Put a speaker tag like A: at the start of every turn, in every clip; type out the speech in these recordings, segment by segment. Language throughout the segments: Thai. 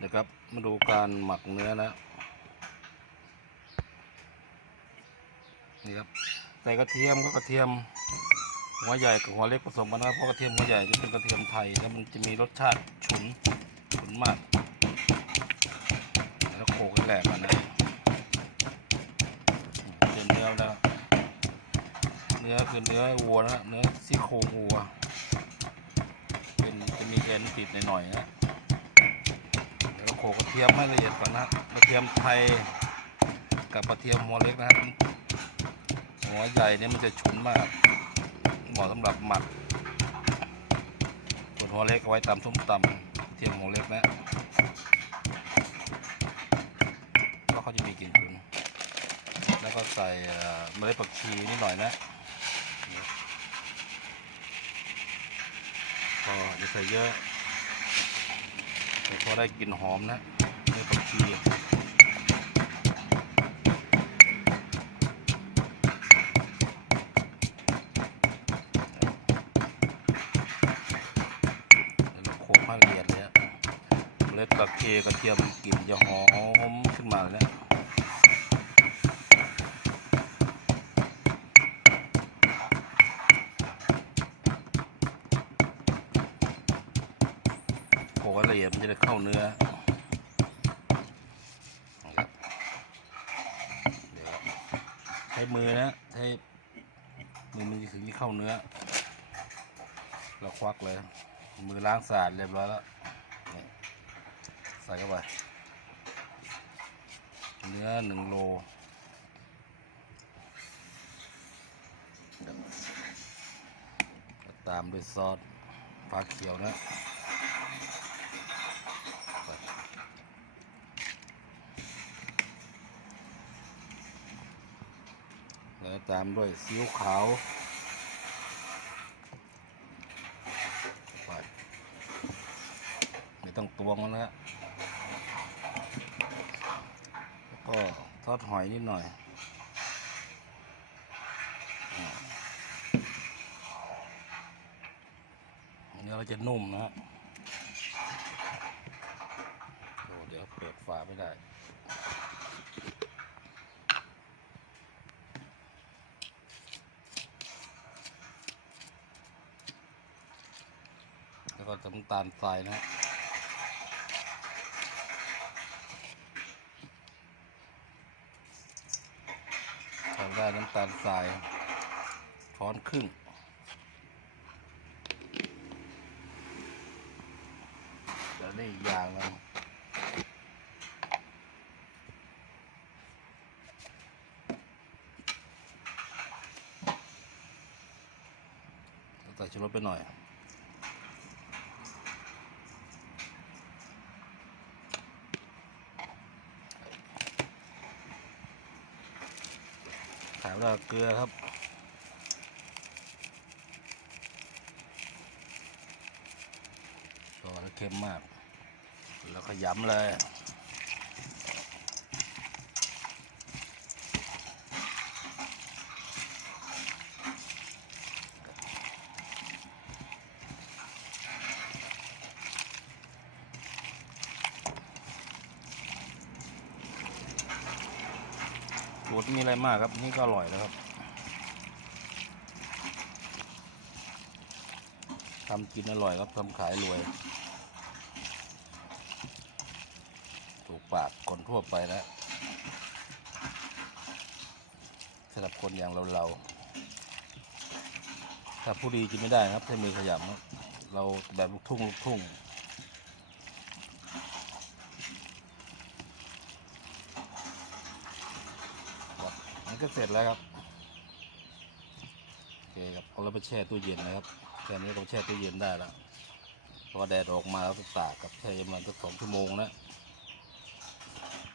A: เดี๋ยวครับ มาดูการหมักเนื้อนะนี่ครับใส่กระเทียมก็กระเทียม หัวใหญ่กับหัวเล็กผสมกันนะครับเพราะกระเทียมหัวใหญ่จะเป็นกระเทียมไทยแล้วมันจะมีรสชาติฉุนฉุนมาก แล้วโขลกให้แหลกก่อนนะเป็นเนื้อแล้วเนื้อคือเนื้อวัวนะเนื้อซี่โครงวัว เป็นจะมีเอ็นติดหน่อยๆนะ โขกกระเทียมให้ละเอียดก่อนนะกระเทียมไทยกับกระเทียมหัวเล็กนะครับ หัวใหญ่เนี่ยมันจะฉุนมากเหมาะสำหรับหมักส่วนหัวเล็กเอาไว้ตำส้มตำกระเทียมหัวเล็กนะก็เขาจะมีกลิ่นฉุนแล้วก็ใส่เมล็ดผักชีนิดหน่อยนะก็จะใส่เยอะ พอได้กลิ่นหอมนะเนื้อผักชีเมล็ดผักชีกระเทียมกลิ่นจะหอมขึ้นมาแล้ว นะโขลกให้ละเอียดมันจะได้เข้าเนื้อเดี๋ยวใช้มือนะใช้มือมันจะถึงที่เข้าเนื้อ เราควักเลย มือล้างสะอาดเรียบร้อยแล้วใส่เข้าไป เนื้อหนึ่งโลตามด้วยซอสฟ้าเขียวนะไปแล้ว ตามด้วยซีอิ๊วขาวไปไม่ต้องตวงมันแล้วแล้วก็ทอดหอยนิดหน่อยเนื้อเราจะนุ่มนะฮะโอ้เดี๋ยวเปิดฝาไม่ได้ น้ำตาลทรายนะฮะทำได้น้ำตาลทรายช้อนครึ่งเดี๋ยวได้อีกอย่างแล้วใส่ชูรสไปหน่อย แล้วเกลือครับ ตัวแล้วเค็มมาก แล้วขยำเลย ตรมีอะไรมากครับนี่ก็อร่อยแล้วครับทำกินอร่อยครับทำขายรวย ถูกปากคนทั่วไปแล้วสำหรับคนอย่างเราเราๆถ้าผู้ดีกินไม่ได้ครับใช้มือขยำเราแบบลูกทุ่งลูกทุ่ง ครับมัน ก็เสร็จแล้วครับโอเคครับเอาแล้วไปแช่ตู้เย็นนะครับแค่นี้เราแช่ตู้เย็นได้แล้วพอแดดออกมาแล้วก็ตากกับแช่ประมาณสักสองชั่วโมงนะ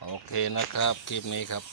A: โอเคนะครับคลิปนี้ครับ